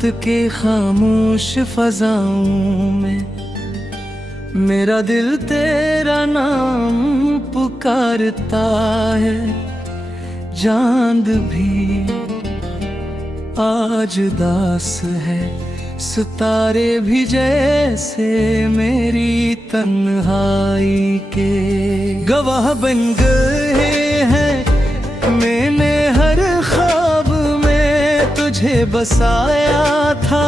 रात के खामोश फजाओं में मेरा दिल तेरा नाम पुकारता है। चांद भी आज उदास है, सितारे भी जैसे मेरी तन्हाई के गवाह बन गए हैं। मैंने हर ख्वाब में तुझे बसाया था,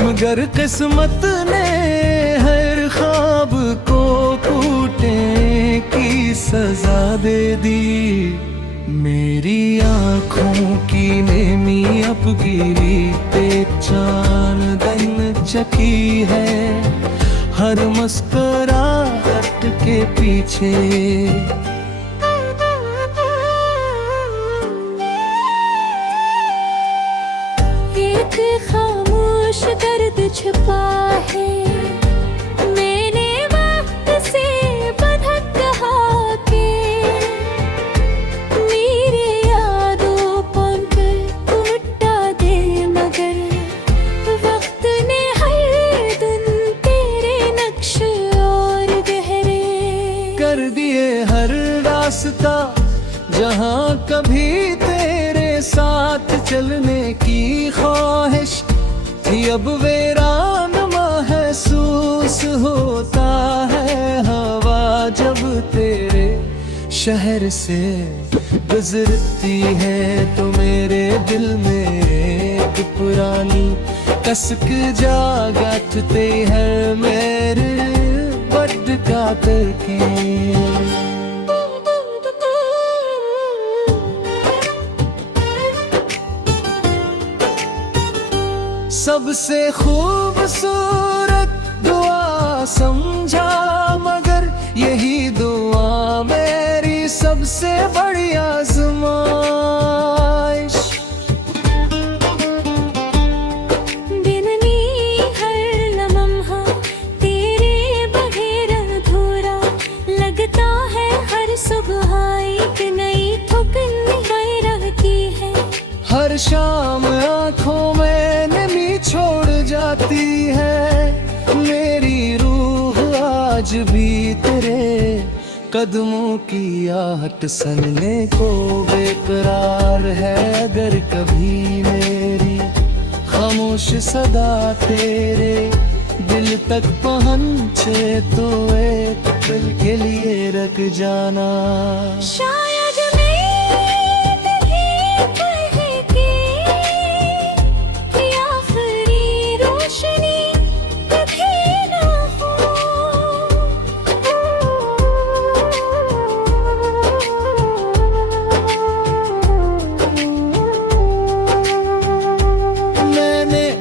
मगर किस्मत ने हर ख्वाब को टूटने की सजा दे दी। मेरी आँखों की नेमी अब गिरी पे चांदन चकी है, हर मुस्कुराहट के पीछे एक खामोश दर्द छुपा है। मैंने वक्त से बंधन कहा के मेरे यादों पर तू मिटा दे, मगर वक्त ने हर दिन तेरे नक्श और गहरे कर दिए। हर रास्ता जहाँ कभी तेरे साथ चलने की ख्वाहिश थी, अब वीरान महसूस होता है हवा जब तेरे शहर से गुजरती है। तो मेरे दिल में एक पुरानी कसक जागते है, मेरे बड़ का करके सबसे खूबसूरत दुआ समझा, मगर यही दुआ मेरी सबसे बड़ी आज़माइश। दिन में हर लम्हा तेरे बगैर अधूरा लगता है, हर सुबह एक नई थकन रहती है। हर शाम आँखों में छोड़ जाती है, मेरी रूह आज भी तेरे कदमों की आहट सुनने को बेकरार है। अगर कभी मेरी खामोश सदा तेरे दिल तक पहुँचे तो एक पल के लिए रुक जाना। शायद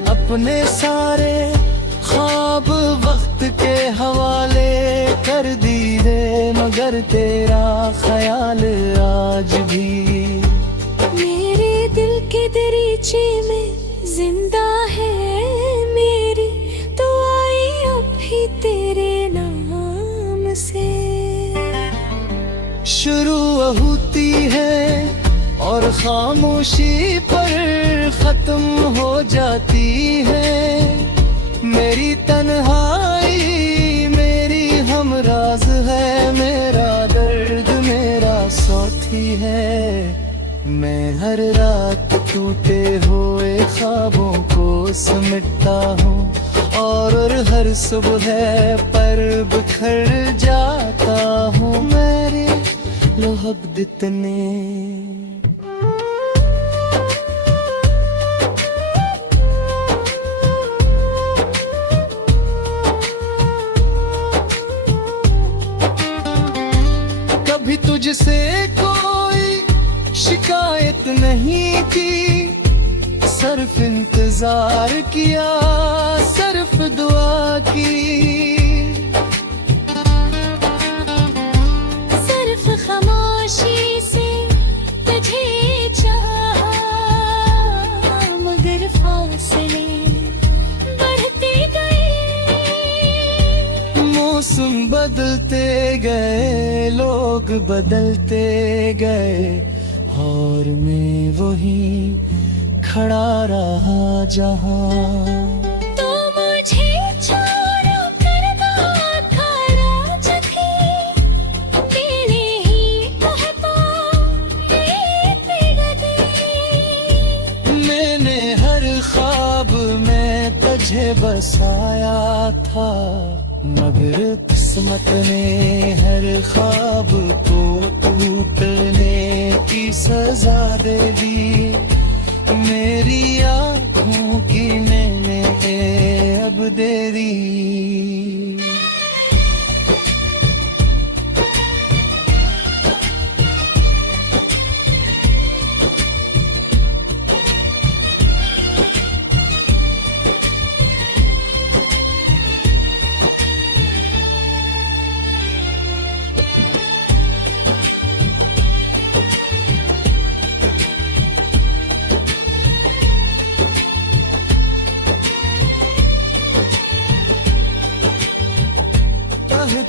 अपने सारे ख्वाब वक्त के हवाले कर दिए, मगर तेरा ख्याल आज भी मेरे दिल के दरीचे में जिंदा है। मेरी दुआएं अब भी तेरे नाम से शुरू होती है और खामोशी पर खत्म हो जाती है। मेरी तन्हाई मेरी हमराज है, मेरा दर्द मेरा साथी है। मैं हर रात टूटे हुए ख्वाबों को समेटता हूँ, और हर सुबह पर बिखर जाता हूँ। मेरे लोहब दितने कभी तुझसे कोई शिकायत नहीं की, सिर्फ इंतजार किया, सिर्फ दुआ की। सिर्फ खामोशी से तुझे चाहा, मगर फासले बढ़ते गए। मौसम बदलते गए, लोग बदलते गए, और मैं वही खड़ा रहा जहां। तो मुझे छोड़ो करना था राज थी, तेरे ही कहता पिघल गई। मैंने हर ख्वाब में तुझे बसाया था, मगर किस्मत ने हर ख्वाब को टूटने की सजा दे दी। मेरी आँखों की मैंने अब दे दी।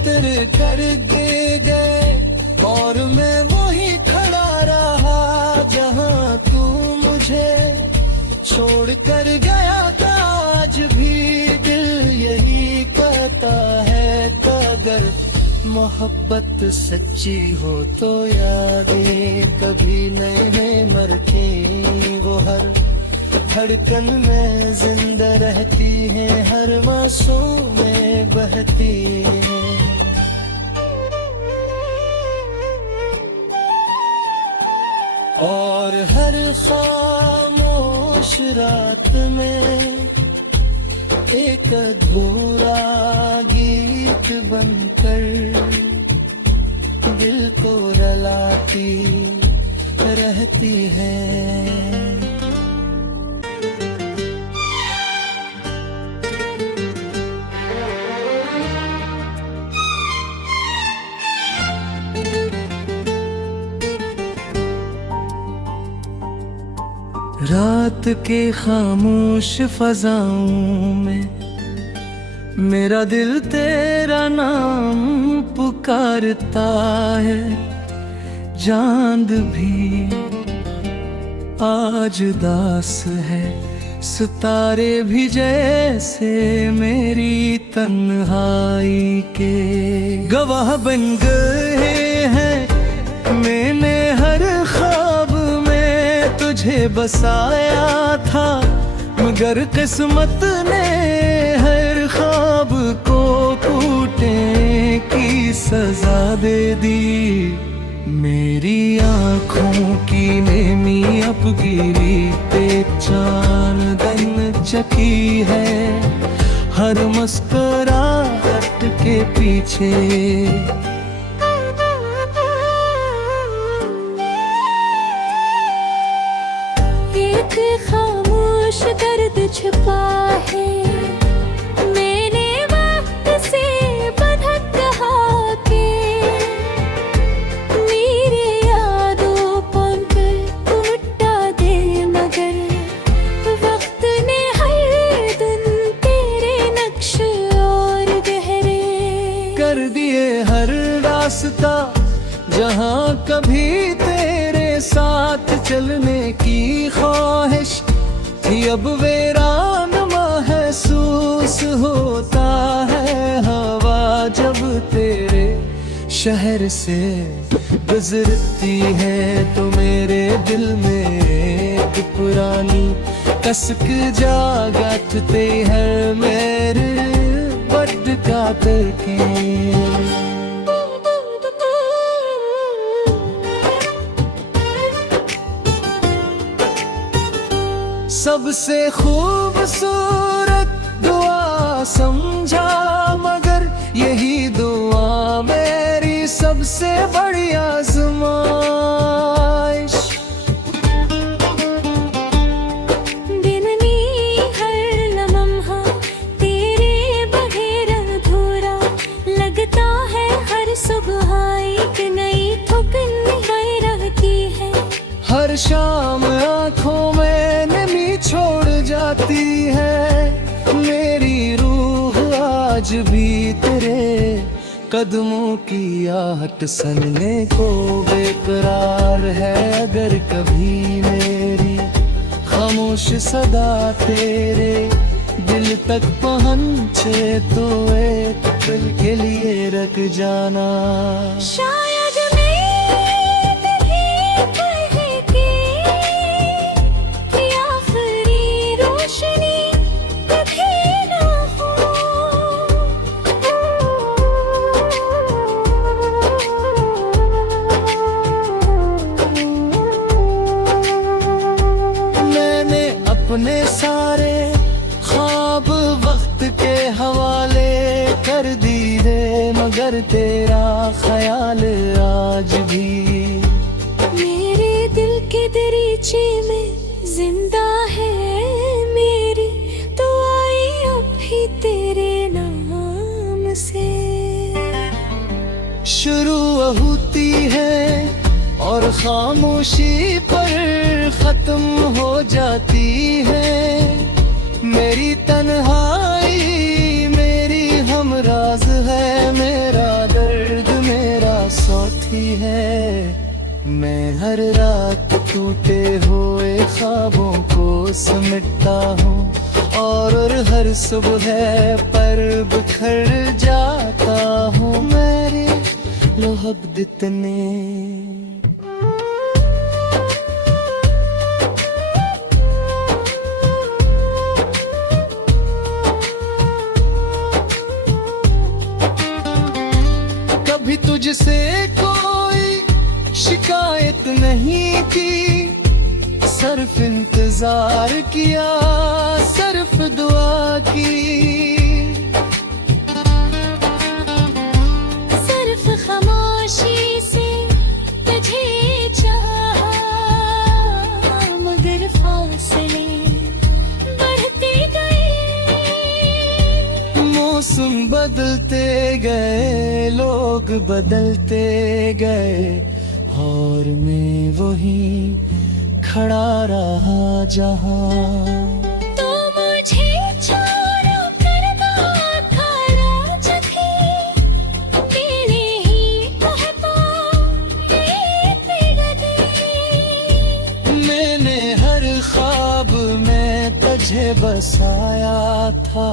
तेरे कर दे गए और मैं वही खड़ा रहा जहां तू मुझे छोड़ कर गया था। आज भी दिल यही कहता है, अगर मोहब्बत सच्ची हो तो यादें कभी नहीं मरती। वो हर धड़कन में जिंदा रहती है, हर मासूम में बहती है। और हर खामोश रात में एक अधूरा गीत बनकर दिल को रुलाती रहती है। रात के खामोश फजाओं में मेरा दिल तेरा नाम पुकारता है। चांद भी आज दास है, सितारे भी जैसे मेरी तन्हाई के गवाह बन गए हैं। मैंने हर ख्वाब में तुझे बसाया था, मगर किस्मत ने हर ख्वाब को टूटने की सजा दे दी। मेरी आँखों की नेमी अब गिरी पे चांदन चकी है, हर मुस्कुराहट के पीछे एक खामोश दर्द छिपा है। मैंने वक्त से बंधक कहा के मेरे यादों पर तू मिटा दे, मगर वक्त ने हर दिन तेरे नक्श और गहरे कर दिए। हर रास्ता जहाँ कभी तेरे साथ चलने की ख्वाहिश थी, अब वीरान महसूस होता है हवा जब तेरे शहर से गुजरती है। तो मेरे दिल में एक पुरानी कसक जागती है, मेरे बड़ का करके सबसे खूबसूरत दुआ समझा, मगर यही दुआ मेरी सबसे बड़ी आज़माइश। दिन में हर लम्हा तेरे बगैर अधूरा लगता है, हर सुबह एक नई थकन रहती है। हर शाम आँखों में छोड़ जाती है, मेरी रूह आज भी तेरे कदमों की आहट सुनने को बेकरार है। अगर कभी मेरी खामोश खामोश सदा तेरे दिल तक पहुँचे तो एक पल के लिए रख जाना। शायद मैं नहीं बहके या फिर रोशनी कभी ना मैंने अपने सारे ख्वाब वक्त के हवाले कर दिए, मगर तेरा ख्याल आज भी मेरे दिल के दरीचे में जिंदा है। मेरी तो आई अब भी तेरे नाम से शुरू होती है और खामोशी पर खत्म हो जाती है। मेरी तन्हाई मेरी हमराज है, मेरा दर्द मेरा साथी है। मैं हर रात टूटे हुए ख्वाबों को समेटता हूँ और हर सुबह पर बिखर जाता हूँ। मेरे मोहब्बत ने कभी तुझसे कोई शिकायत नहीं की, सिर्फ इंतजार किया, सिर्फ दुआ की। सिर्फ खामोशी से तुझे चाहा, मगर फासले बढ़ते गए। मौसम बदलते गए, लोग बदलते गए और मैं वही खड़ा रहा जहाँ। तो मुझे छोड़ो करना खराज थी, तेरे ही कहता मैंने हर ख्वाब में तुझे बसाया था,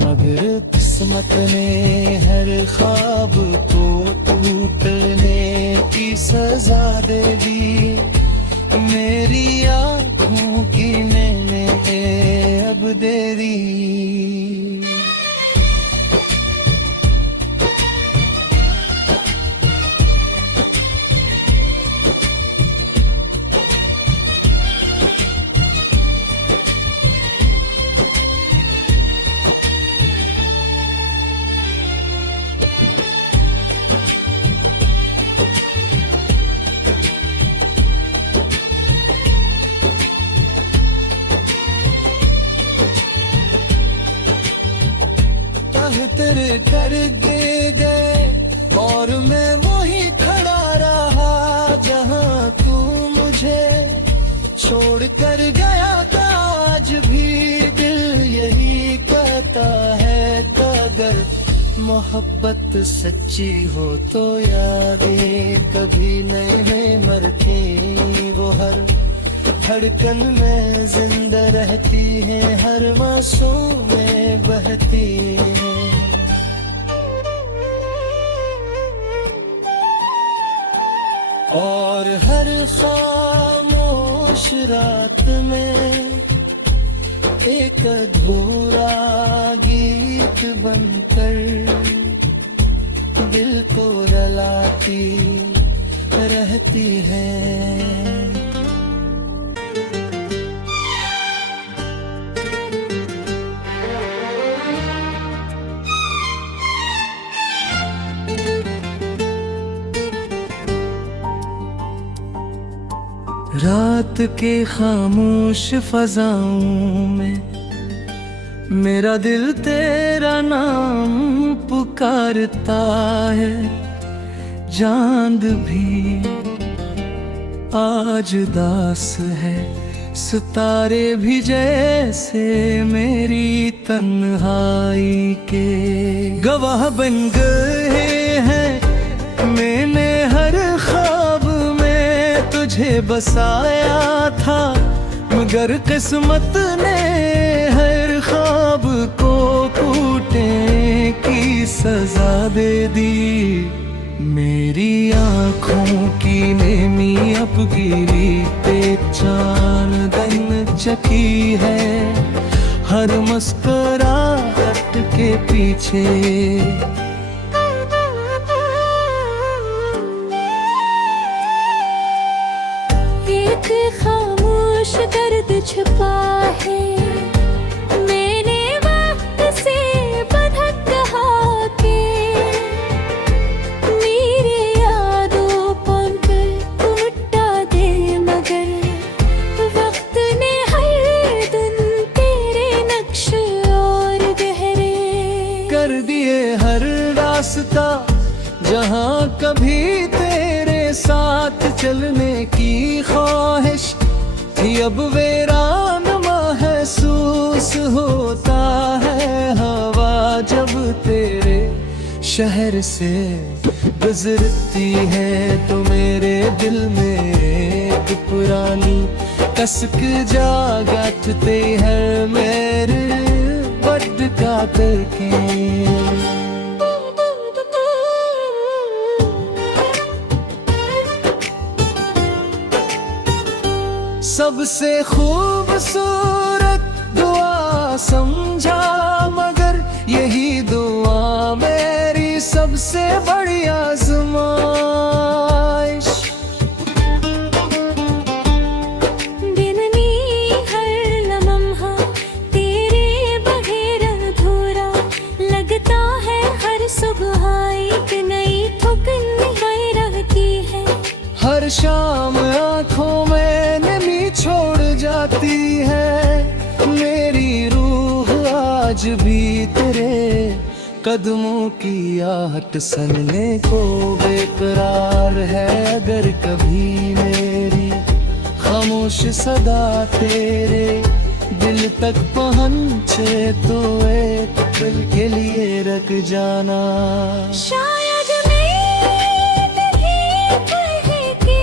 मगर किस्मत ने हर ख्वाब को टूटने की सजा दे दी। मेरी आँखों की मैंने अब दे दी। तेरे डर गए और मैं वही खड़ा रहा जहाँ तू मुझे छोड़ कर गया था। आज भी दिल यही कहता है कि अगर मोहब्बत सच्ची हो तो यादें कभी नहीं मरती। वो हर धड़कन में जिंदा रहती है, हर मासूम में बहती है। और हर खामोश रात में एक अधूरा गीत बनकर दिल को रुलाती रहती है। रात के खामोश फजाओं में मेरा दिल तेरा नाम पुकारता है। चांद भी आज दास है, सितारे भी जैसे मेरी तन्हाई के गवाह बन गए हैं। मैंने हर ख्वाब में तुझे बसाया था, मगर किस्मत ने हर ख्वाब को टूटने की सजा दे दी। मेरी आँखों की नेमी अब गिरी पे चांदन चकी है, हर मुस्कुराहट के पीछे एक खामोश दर्द छुपा है। मैंने वक्त से बंधक कहा के मेरे यादों पर उठा दे, मगर वक्त ने हर दिन तेरे नक्श और गहरे कर दिए हर रास्ता जहाँ कभी तेरे साथ चलने की ख्वाहिश थी, अब वीरान महसूस होता है हवा जब तेरे शहर से गुजरती है। तो मेरे दिल में एक पुरानी कसक जागते है मेरे बड़ कातर के। सबसे खूबसूरत दुआ समझा, मगर यही दुआ मेरी सबसे बड़ी आज़माइश। दिन में हर लम्हा तेरे बगैर अधूरा लगता है, हर सुबह एक नई ठुकन रहती है। हर शाम आँखों में छोड़ जाती है मेरी रूह आज भी तेरे कदमों की आहट सुनने को बेकरार है। अगर कभी मेरी खामोश सदा तेरे दिल तक पहुँचे तो एक पल के लिए रख जाना। शायद मैं नहीं पढ़ के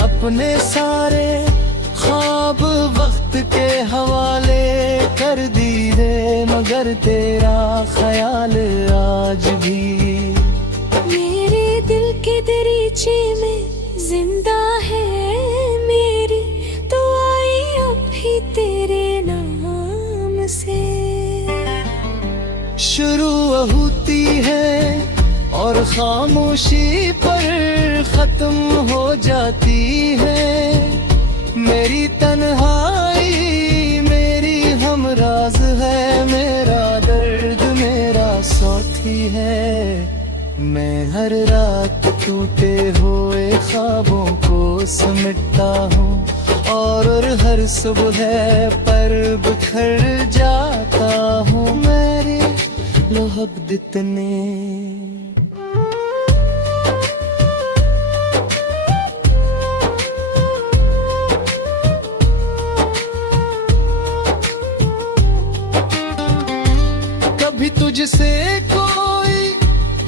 अपने सारे ख्वाब वक्त के हवाले कर दिए, मगर तेरा ख्याल आज भी मेरे दिल के दरीचे में जिंदा है। मेरी दुआएं अब भी तेरे नाम से शुरू होती है और खामोशी पर खत्म हो जाती है। मेरी तन्हाई मेरी हमराज है, मेरा दर्द मेरा साथी है। मैं हर रात टूटे हुए ख्वाबों को समेटता हूँ और हर सुबह पर बिखर जाता हूँ मेरे लोहब दितने। कभी तुझसे कोई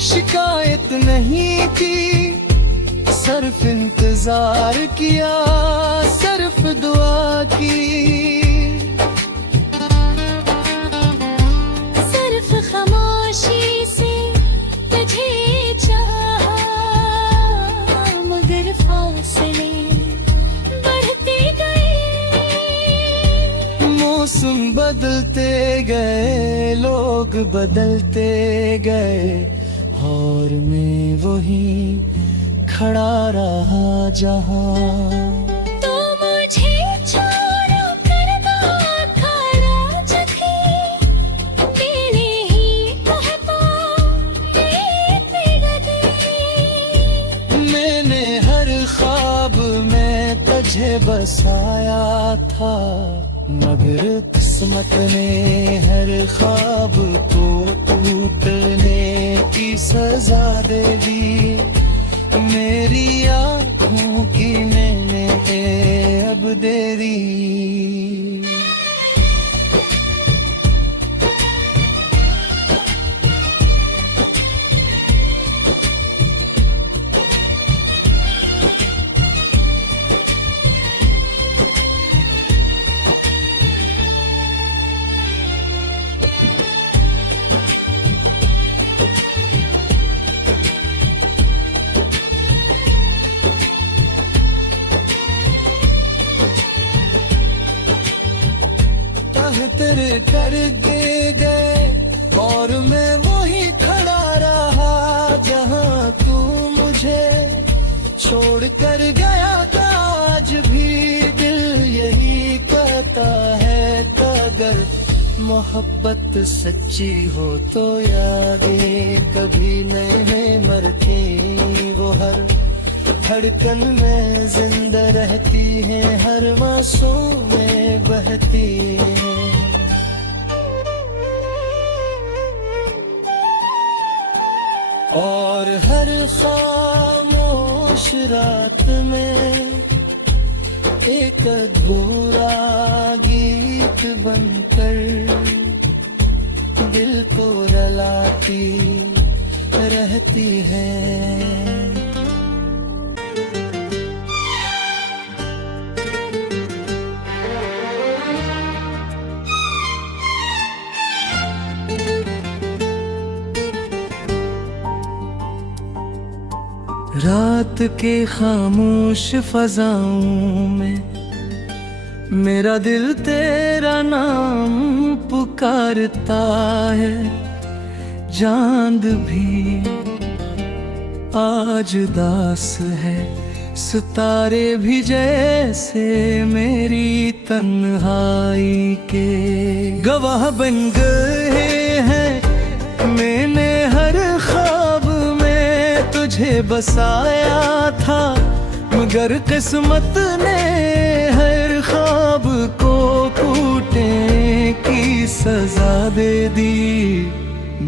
शिकायत नहीं थी, सिर्फ इंतजार किया, सिर्फ दुआ की। सिर्फ खामोशी से तुझे चाहा, मगर फासले बढ़ते गए। मौसम बदलते गए, लोग बदलते गए और मैं वही खड़ा रहा जहाँ। तो मुझे छोड़ो करना खड़ा जखे, तेरे ही कहता मैंने हर ख्वाब में तुझे बसाया था, मगर किस्मत ने हर ख्वाब को टूटने की सजा दे दी। मेरी आँखों की मैंने दे दी। तेरे कर के गए और मैं वहीं खड़ा रहा जहां तू मुझे छोड़ कर गया था। आज भी दिल यही कहता है अगर मोहब्बत सच्ची हो तो यादें कभी नहीं मरती। वो हर धड़कन में जिंदा रहती है, हर मासूम में बहती है। और हर खामोश रात में एक अधूरा गीत बनकर दिल को रुलाती रहती है। रात के खामोश फजाओं में मेरा दिल तेरा नाम पुकारता है। चांद भी आज दास है, सितारे भी जैसे मेरी तन्हाई के गवाह बन गए हैं। मैंने हर ख्वाब में तुझे बसाया था, मगर किस्मत ने हर ख्वाब को टूटने की सजा दे दी।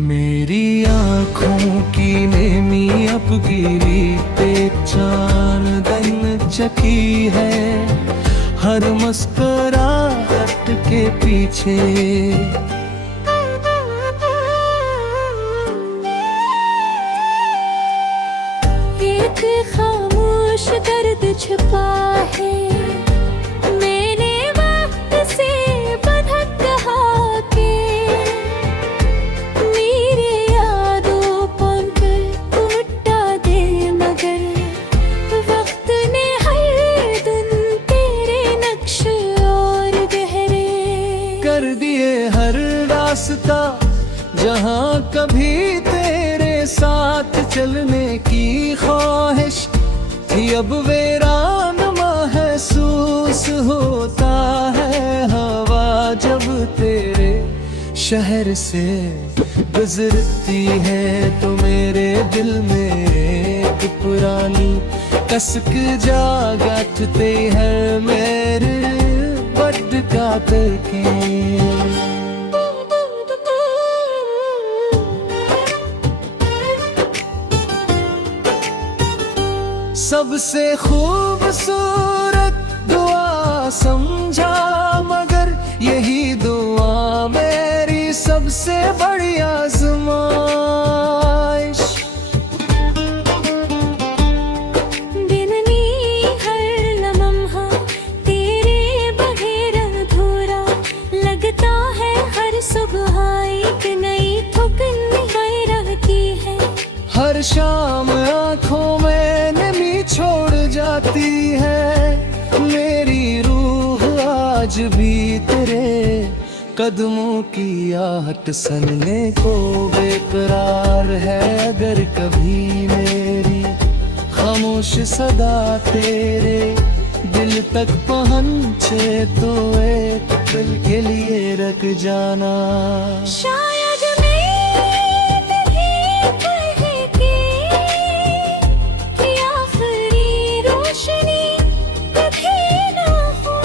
मेरी आँखों की नेमी अब गिरी पे चांदन चकी है, हर मुस्कुराहट के पीछे एक खामोश दर्द छिपा है। मैंने वक्त से बंधक कहा के मेरी यादों पर उठा दे, मगर वक्त ने हर दिन तेरे नक्श और गहरे कर दिए। हर रास्ता जहाँ कभी तेरे साथ चलने की ख्वाहिश थी, अब वीरान महसूस होता है हवा जब तेरे शहर से गुजरती है। तो मेरे दिल में एक पुरानी कसक जागते है मेरे बड का करके। सबसे खूबसूरत दुआ समझा, मगर यही दुआ मेरी सबसे बड़ी आज़माइश। दिननी हर लम्हा तेरे बगैर अधूरा लगता है, हर सुबह एक नई ठुकन रहती है। हर शाम आँखों में नमी छोड़ जाती है, मेरी रूह आज भी तेरे कदमों की आहट सुनने को बेकरार है। अगर कभी मेरी खामोश सदा तेरे दिल तक पहुँचे तो एक पल के लिए रख जाना। शायद मैं नहीं कह के कि आखिरी रोशनी कभी ना हो।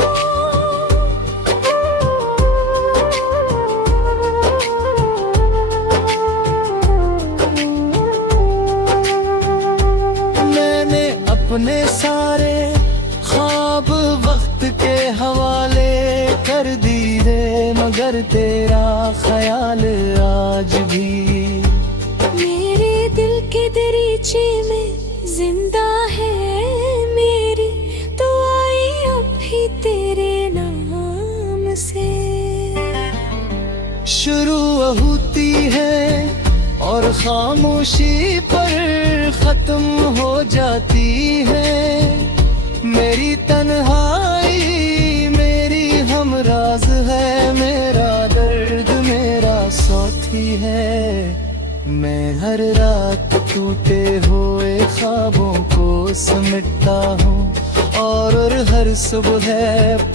मैंने अपने सारे ख्वाब वक्त के मगर तेरा ख्याल आज भी मेरे दिल के दरीचे में जिंदा है मेरी तो आई अब भी तेरे नाम से। शुरू होती है और खामोशी पर खत्म हो जाती है। मेरी तन्हाई मेरी हमराज है, मेरा दर्द मेरा साथी है। मैं हर रात टूटे हुए ख्वाबों को समेटता हूँ और हर सुबह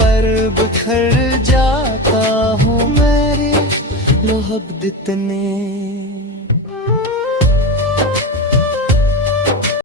पर बिखर जाता हूँ। मेरे लोहब दितने